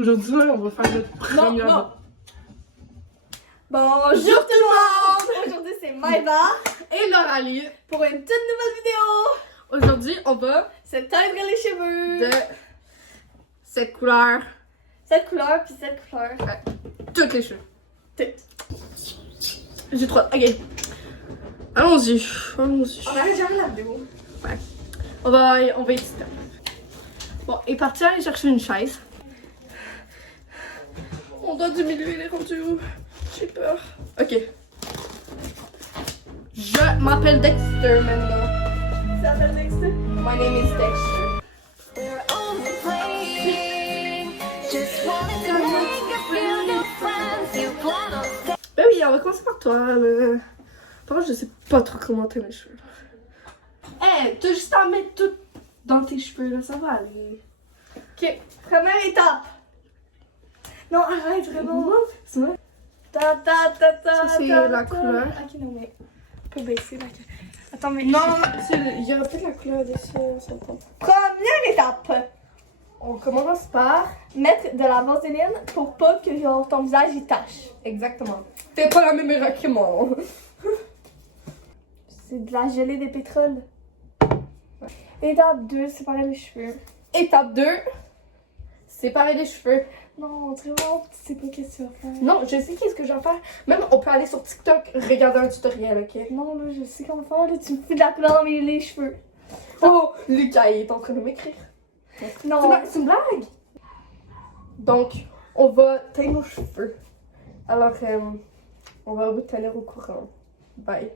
Aujourd'hui, on va faire notre première... Non. Bonjour tout le monde! Aujourd'hui, c'est Maëva Et Loralie. pour une toute nouvelle vidéo! Aujourd'hui, on va Se teindre les cheveux! de cette couleur, Cette couleur, puis cette couleur. toutes les cheveux. Toutes. J'ai trop... Ok. Allons-y. Allons-y. On arrête jamais la vidéo. On va étudier. Bon, et parti aller chercher une chaise. On doit diminuer les rendus. J'ai peur. Ok. Je m'appelle Dexter maintenant. Ça s'appelle Dexter? My name is Dexter. We're only playing. Just wanted to make a few new friends. You plan on staying. Ben oui, on va commencer par toi. Par contre, je sais pas trop comment t'as les cheveux. Hey, t'as juste à mettre tout dans tes cheveux, là, ça va aller. Ok, première étape. Non, arrête vraiment. Non, c'est vrai. Ta. Ça, c'est la couleur. Ok, non, mais. On peut baisser la. Attends, mais. Non, il y aura peut-être la couleur dessus, ça me tente. Première étape. On commence par... Mettre de la vaseline pour pas que genre, ton visage y tache. Exactement. T'es pas la même erreur que moi. C'est de la gelée de pétrole. Étape 2, séparer les cheveux. Étape 2, séparer les cheveux. Non, vraiment, tu sais pas qu'est-ce que tu vas faire. Non, je sais qu'est-ce que je vais faire. Même, on peut aller sur TikTok, regarder un tutoriel, ok? Non, là, je sais comment faire. Là, tu me fais de la couleur dans les cheveux. Oh, Lucas, il est en train de m'écrire. Non. C'est une blague. Donc, on va teindre nos cheveux. Alors, on va vous tenir au courant. Bye.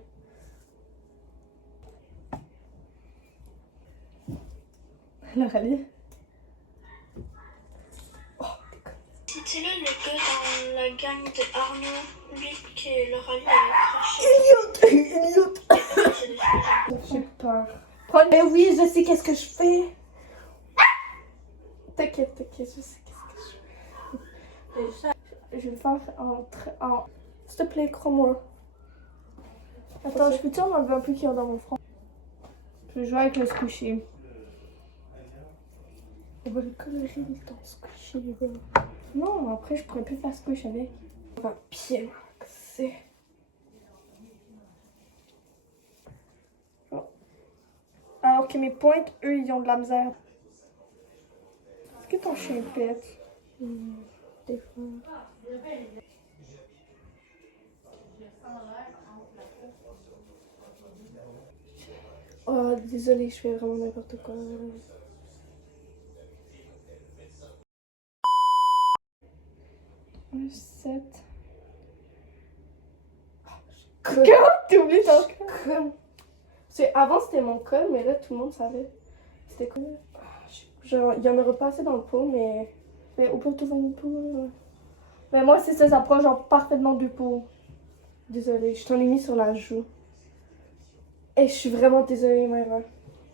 Loralie. C'était là le gars dans la gang de Arnaud, lui que Loralie avait craché. J'ai peur. Mais oui, je sais qu'est-ce que je fais. T'inquiète, je sais qu'est-ce que je fais. Je vais faire en... S'il te plaît, crois-moi. Attends, je peux-tu en enlever un peu qui est dans mon front? Je vais jouer avec le squishy. On va le colorer dans ce squishy, là. Non, après, je pourrais plus faire squish avec. On va bien c'est. Alors que mes pointes, eux, ils ont de la misère. Est-ce que ton chien pète? Des fois. Oh, désolée, je fais vraiment n'importe quoi. Un 7. Comment T'oublies ton Comme. Avant, c'était mon col, mais là, tout le monde savait. C'était quoi? Genre, il y en aura pas assez dans le pot, mais. Mais au pot, tout va une peau. Mais moi, c'est ça, ça prend genre parfaitement deux peaux. Désolée, je t'en ai mis sur la joue. Et je suis vraiment désolée, Maëva.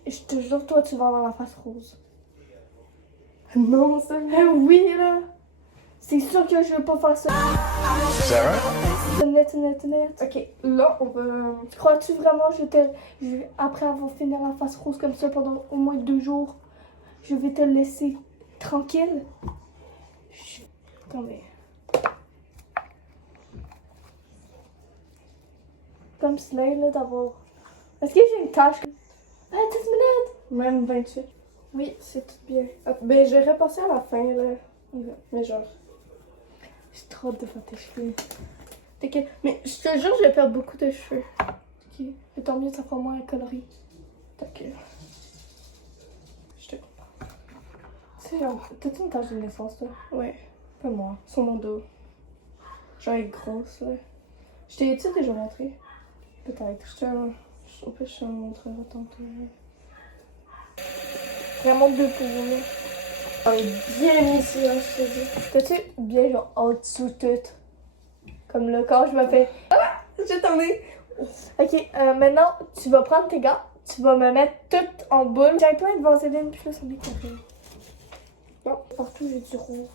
Et je te jure, toi, tu vas avoir la face rose. Non, c'est vrai. Oui, là. C'est sûr que je veux pas faire ça. Net. Ok, là, on va. Crois-tu vraiment après avoir fini la face rose comme ça pendant au moins 2 jours, je vais te laisser tranquille? Attendez. Comme cela, là, d'avoir... Est-ce que j'ai une tâche? 10 minutes! Même 28. Oui, c'est tout bien. Ben, je vais repasser à la fin, là. Mais genre. J'ai trop hâte de faire tes cheveux. T'inquiète. Mais je te jure, je vais perdre beaucoup de cheveux. Ok. Et tant mieux, ça fera moins un coloris. T'inquiète. Je te comprends. C'est genre, t'as-tu une tâche de naissance, toi? Ouais, Pas moi. sur mon dos. Genre, elle est grosse, là. Je t'ai déjà montré? Peut-être. Au pire, je te montrerai tantôt. Vraiment 2 pour vous, là. Ah, bien mis ici, hein, je te dis. T'as-tu bien genre en dessous tout? Comme le corps, je me fais... J'ai tourné. Ok, maintenant, tu vas prendre tes gants, tu vas me mettre tout en boule. J'ai plein de vaseline, puis là, ça m'éclaire. Non, partout, j'ai du rose.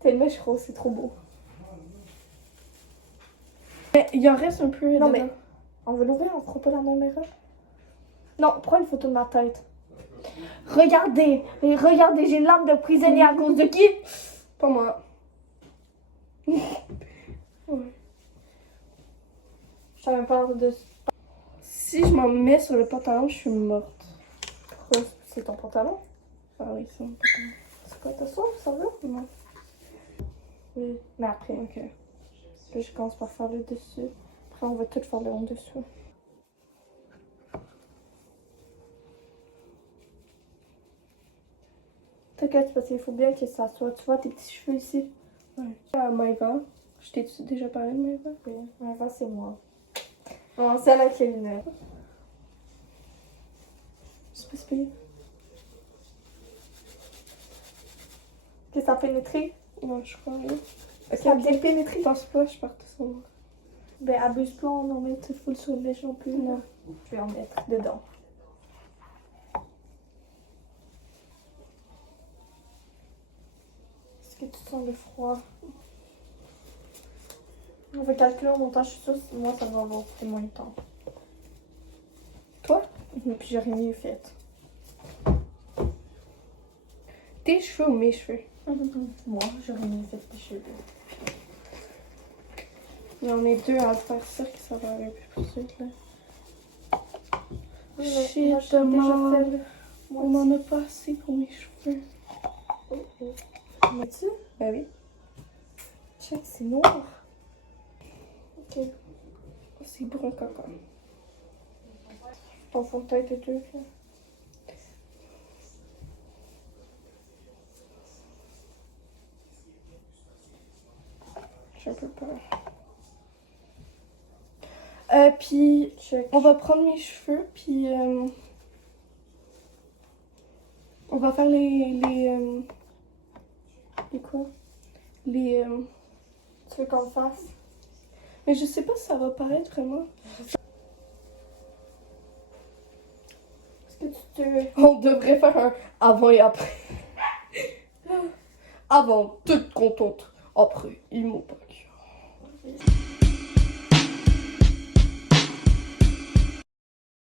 T'as une mèche rose, c'est trop beau. Mais il en reste un peu. Non, dedans. mais on va l'ouvrir, on fera pas la même erreur. Non, prends une photo de ma tête. Regardez, regardez, j'ai une lampe de prisonnier à cause de qui? Pas moi. Je savais pas de... Si je m'en mets sur le pantalon, je suis morte. Pourquoi c'est ton pantalon? Ah oui, c'est mon pantalon. C'est quoi ta soif, ça va? Non. Oui, mais après. Ok. Là, je commence par faire le dessus. Après, on va tout faire le en dessous. T'inquiète, parce qu'il faut bien que ça soit. Tu vois tes petits cheveux ici? Ouais. Maëva. Je t'ai déjà parlé de Maëva? Oui, Maëva, c'est moi. Non, c'est elle avec les lunettes. C'est pas si pire. Que ça a pénétré? Non, je crois, oui. Ça a bien pénétré? Je pense pas, je partais sur moi. Ben, abuse pas, on en met tout full sur le lèche non plus. Non. Je vais en mettre dedans. Est-ce que tu sens le froid? On va calculer en montant, je suis sûre que moi ça va avoir coûté moins de temps. Toi? Et puis j'aurais mieux fait. Tes cheveux ou mes cheveux? Moi, j'aurais mieux fait tes cheveux. J'en ai deux à faire ça, que ça va aller plus vite, là. Oui, Shit, mais moi, j'ai déjà maman. fait le... On n'en a pas assez pour mes cheveux. Vois-tu? Ben oui. Check, c'est noir. Ok. C'est brun caca. Ton fond de tête et tout. Là. J'ai un peu peur. Puis, Check. on va prendre mes cheveux, puis on va faire les quoi? Les... Tu veux qu'on le fasse? Mais je sais pas si ça va paraître vraiment. Est-ce que tu te... On devrait faire un avant et après. Avant, toute contente. Après, ils m'ont pas cru.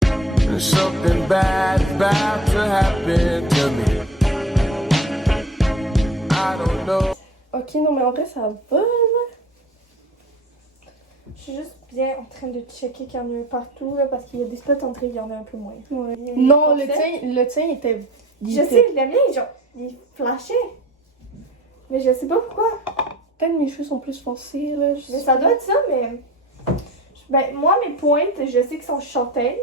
There's something bad about to happen to me. I don't know. Ok, non mais en vrai, ça va, là. Je suis juste bien en train de checker qu'il y en a partout, là, parce qu'il y a des spots entrés, il y en a un peu moins. Ouais. Il Non, le foncait. tien était... il Je était- sais, le mien, genre, il flashait. Mais je sais pas pourquoi. Peut-être mes cheveux sont plus foncés, là. Mais ça doit être ça, mais... Ben, moi, mes pointes, je sais qu'ils sont châtaignes.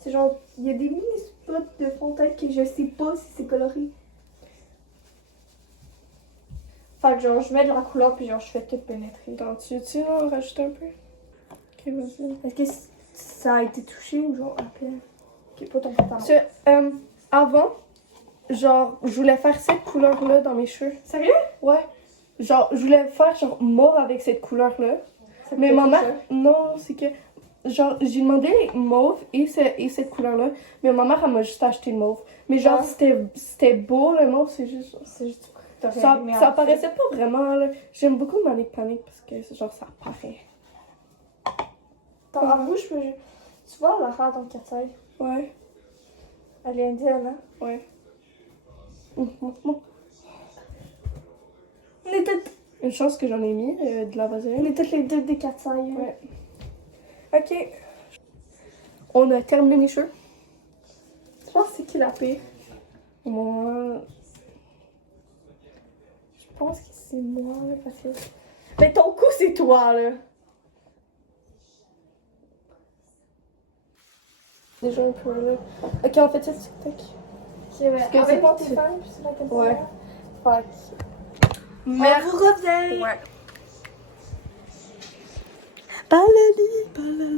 C'est genre, il y a des mini spots de fond de tête que je sais pas si c'est coloré. Fait que genre, je mets de la couleur puis genre, je fais tout pénétrer. Attends, tu en rajouter un peu? Ok, vas-y. Est-ce que ça a été touché ou genre après? Ok, pas ton pantalon. Avant, genre, je voulais faire cette couleur-là dans mes cheveux. Sérieux? Ouais. Genre, je voulais faire genre mauve avec cette couleur-là. Ça Mais peut ma être mère, ça. non, c'est que, genre, j'ai demandé mauve et cette couleur-là. Mais ma mère, elle m'a juste acheté mauve. Mais genre, Ah. c'était beau, le mauve, c'est juste... C'est juste que t'aurais Ça, aimé ça en paraissait pas vraiment, là. J'aime beaucoup Manic Panic parce que, genre, ça paraît. Dans la bouche, tu vois la rare dans le quartier. Ouais, Elle est indienne, hein? ouais. On est toutes, Une chance que j'en ai mis de la on vaseline. est toutes les deux des quartiers. Ouais. Ok. On a terminé mes cheveux. Je pense que c'est qui la pire? Moi... Je pense que c'est moi, là, parce que... Mais ton cou, c'est toi, là. Déjà un peu, là. Ok, on fait ça TikTok. Ok, ouais. Parce que Avec c'est- mon téléphone, puis c'est la caméra. Ouais. Fait que... Merde. On vous revient! Ouais. Balali, balali.